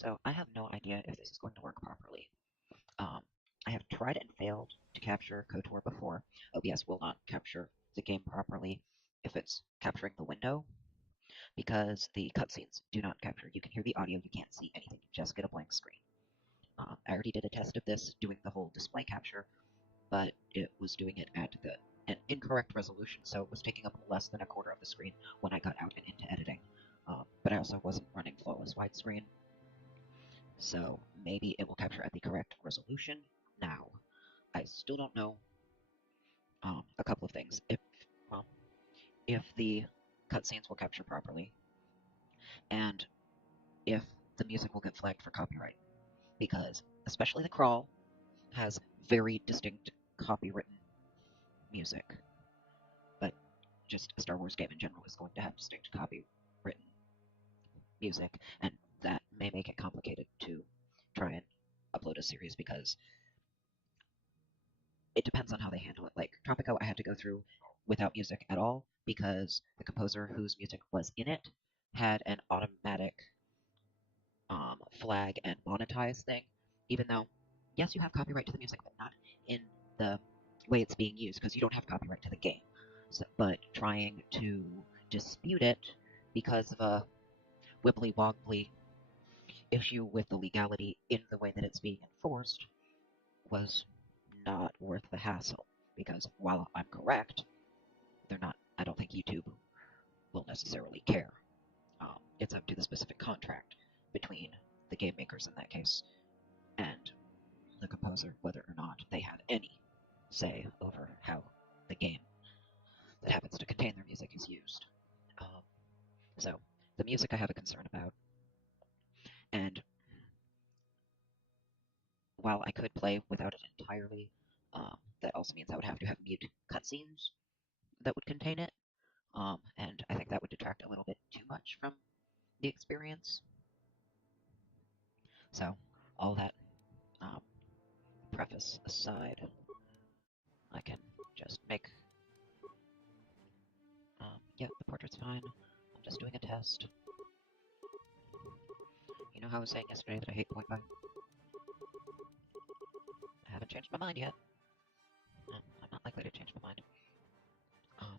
So I have no idea if this is going to work properly. Um, I have tried and failed to capture KotOR before. OBS will not capture the game properly if it's capturing the window, because the cutscenes do not capture. You can hear the audio, you can't see anything, you just get a blank screen. I already did a test of this, doing the whole display capture, but it was doing it at an incorrect resolution, so it was taking up less than a quarter of the screen when I got out and into editing. But I also wasn't running flawless widescreen, so maybe it will capture at the correct resolution. Now, I still don't know a couple of things. Well, if the cutscenes will capture properly, and if the music will get flagged for copyright, because especially the crawl has very distinct copywritten music, but just a Star Wars game in general is going to have distinct copywritten music, and that may make it complicated to try and upload a series because it depends on how they handle it. Like Tropico, I had to go through without music at all because the composer whose music was in it had an automatic flag and monetize thing, even though, yes, you have copyright to the music, but not in the way it's being used because you don't have copyright to the game. So, but trying to dispute it because of a wibbly wobbly issue with the legality in the way that it's being enforced was not worth the hassle. Because while I'm correct, they're not. I don't think YouTube will necessarily care. It's up to the specific contract between the game makers in that case and the composer whether or not they have any say over how the game that happens to contain their music is used. Um, so the music I have a concern about, and while I could play without it entirely, that also means I would have to have mute cutscenes that would contain it, and I think that would detract a little bit too much from the experience. So all that um, preface aside, I can just make. Yeah, the portrait's fine. I'm just doing a test. You know how I was saying yesterday that I hate point buy? I haven't changed my mind yet. I'm not likely to change my mind. Um,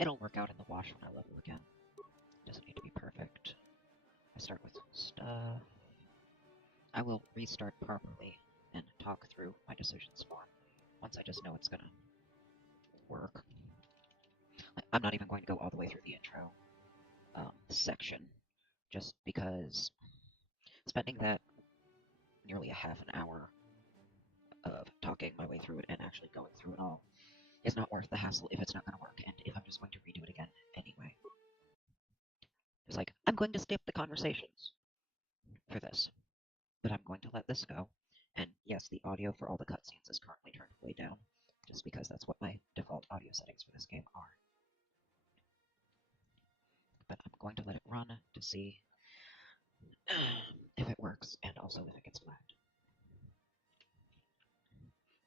it'll work out in the wash when I level again. Doesn't need to be perfect. I start with stuff. I will restart properly and talk through my decisions more once I just know it's gonna work. I'm not even going to go all the way through the intro section, just because spending that nearly a half an hour of talking my way through it and actually going through it all is not worth the hassle if it's not going to work, and if I'm just going to redo it again anyway. It's like, I'm going to skip the conversations for this, but I'm going to let this go. And yes, the audio for all the cutscenes is currently turned way down, just because that's what my default audio settings for this game are. But I'm going to let it run to see if it works, and also if it gets flagged.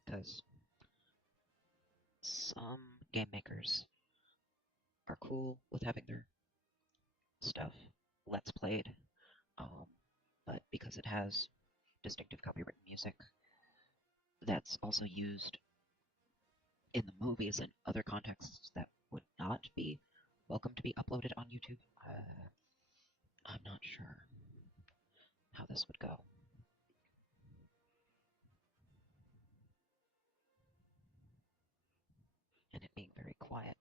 Because some game makers are cool with having their stuff let's played, um, but because it has distinctive copyrighted music that's also used in the movies and other contexts that would not be welcome to be uploaded on YouTube, I'm not sure how this would go. And it being very quiet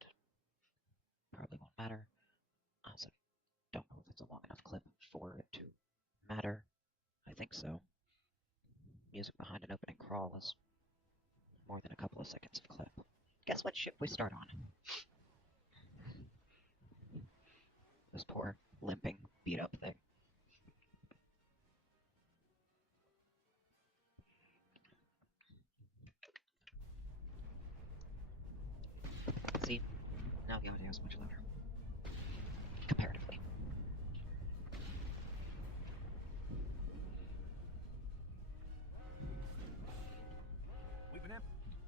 probably won't matter. So don't know if it's a long enough clip for it to matter. I think so. Music behind an opening crawl is more than a couple of seconds of clip. Guess what ship we start on? This poor, limping, beat-up thing. See, now the audio is much louder. Comparatively.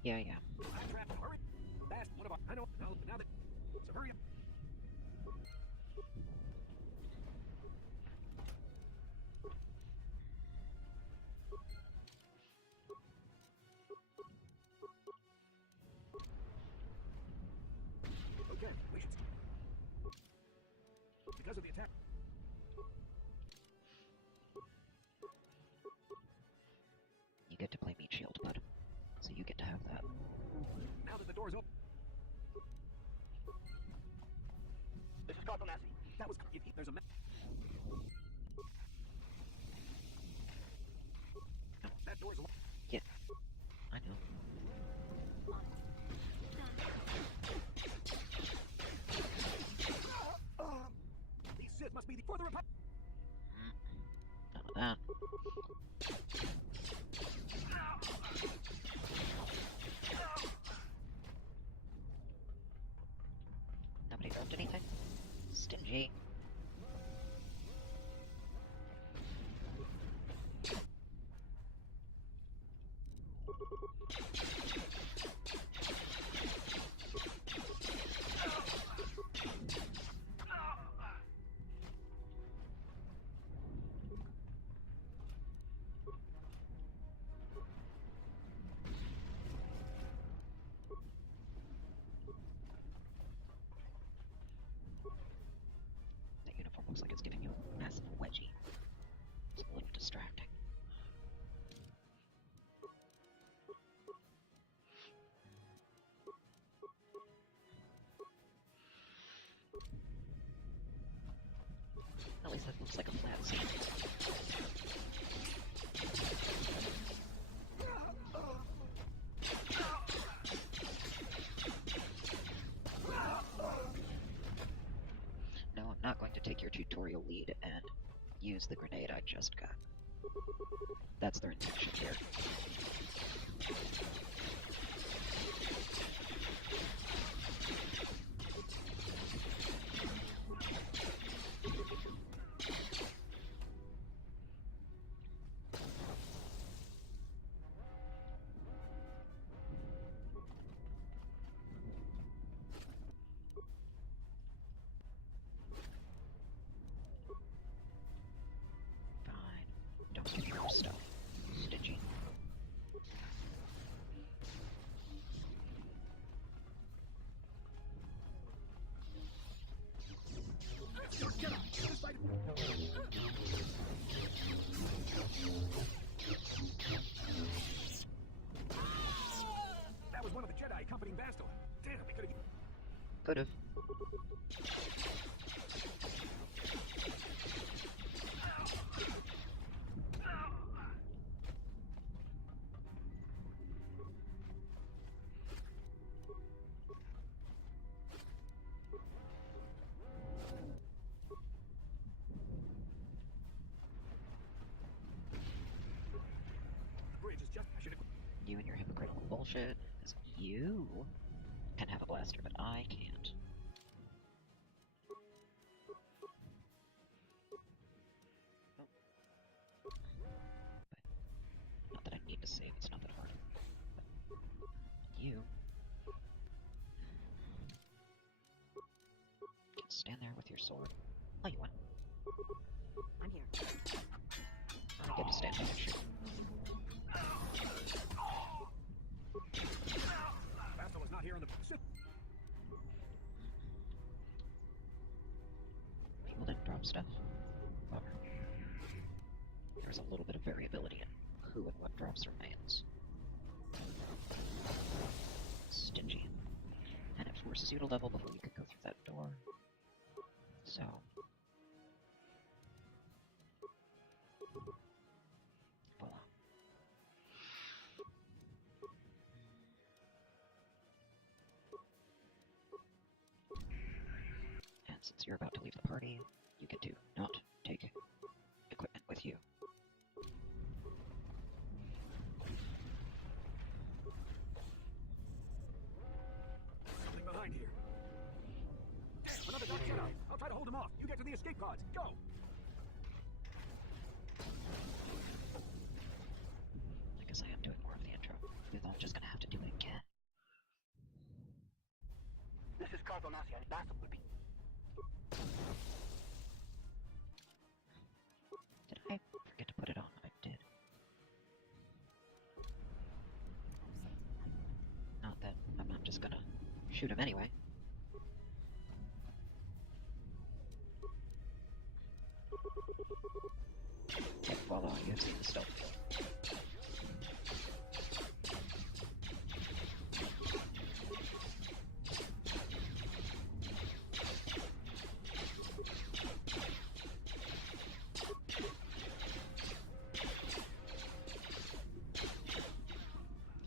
Yeah, yeah. I'm trapped. Hurry! Fast. What about? I know. No, now that. So hurry up. Okay, we should. Because of the attack. You get to play meat shield, bud. So you get to have that. Now that the door's open. This is Carl Massey. That was. If there's a. That door's locked. Yeah, I know. These Sith must be for the Republic. None of that. Nobody dropped anything? Stingy. That uniform looks like it's giving you a massive wedgie. It's a little distracting. At least that looks like a flat scene. No, I'm not going to take your tutorial lead and use the grenade I just got. That's their intention here. Fine. Don't get more stuff. Stingy. Get up! This side. That was one of the Jedi accompanying Bastila. Damn, they could have. Could've. Bridge is just. I should have. You and your hypocritical bullshit. Because you can have a blaster, but I can't. But not that I need to save, it's not that hard. But you can stand there with your sword. Oh, you won. I'm here. I get to stand there and shoot. Bastila's not here in the. People didn't drop stuff. Bummer. There's a little bit of variability in who and what drops their mains. Stingy. And it forces you to level before you can go through that door. So... voila. And since you're about to leave the party, you get to not take equipment with you. Something behind here. Damn, another dark Jedi. I'll try to hold him off. You get to the escape pods. Go! I guess I am doing more of the intro. Because I'm just gonna have to do it again. Did I forget to put it on? I did. Not that I'm not just gonna shoot him anyway. Okay, voila, you have seen the stealth.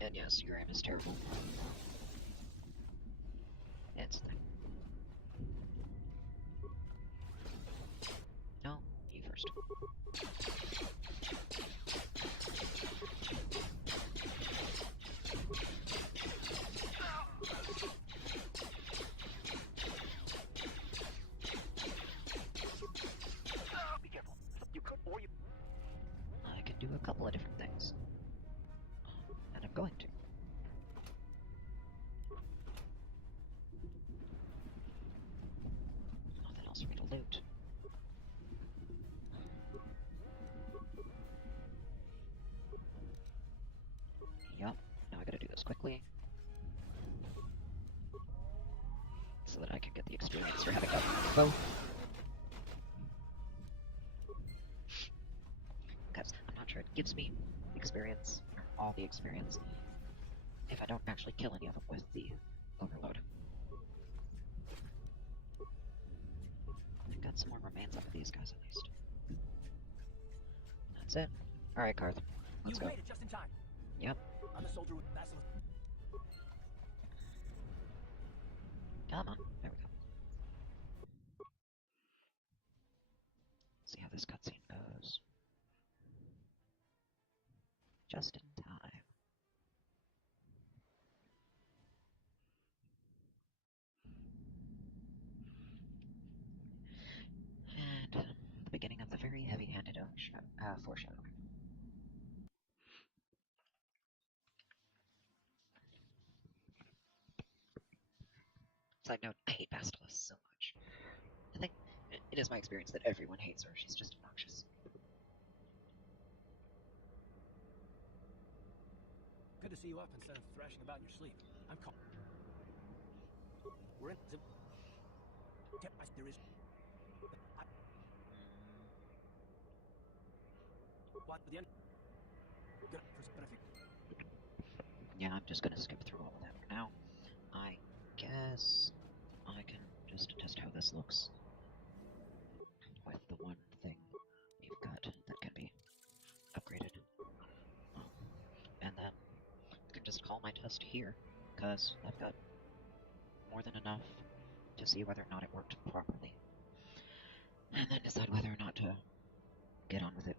And yes, your aim is terrible. It's the... No, you first. Be careful. You could, or you. I can do a couple of different things. And I'm going to. Nothing else for me to loot. Yup, now I gotta do this quickly. So that I can get the experience for having done both. Because I'm not sure it gives me experience, or all the experience, if I don't actually kill any of them with the overload. I got some more remains out of these guys at least. That's it. Alright, Karth. Let's go. You made it just in time. Yep. I'm the soldier with Basilisk. Come on. There we go. See how this cutscene goes. Just in time. And the beginning of the very heavy-handed foreshadowing. Side note, I hate Basilisks so much. I think it is my experience that everyone hates her. She's just obnoxious. Good to see you up instead of thrashing about in your sleep. I'm calm. We're in. There is. What? But the end. Good. But I think. Yeah, I'm just gonna skip through all of that for now. I guess I can just test how this looks with the one thing we've got that can be upgraded. And then I can just call my test here, because I've got more than enough to see whether or not it worked properly. And then decide whether or not to get on with it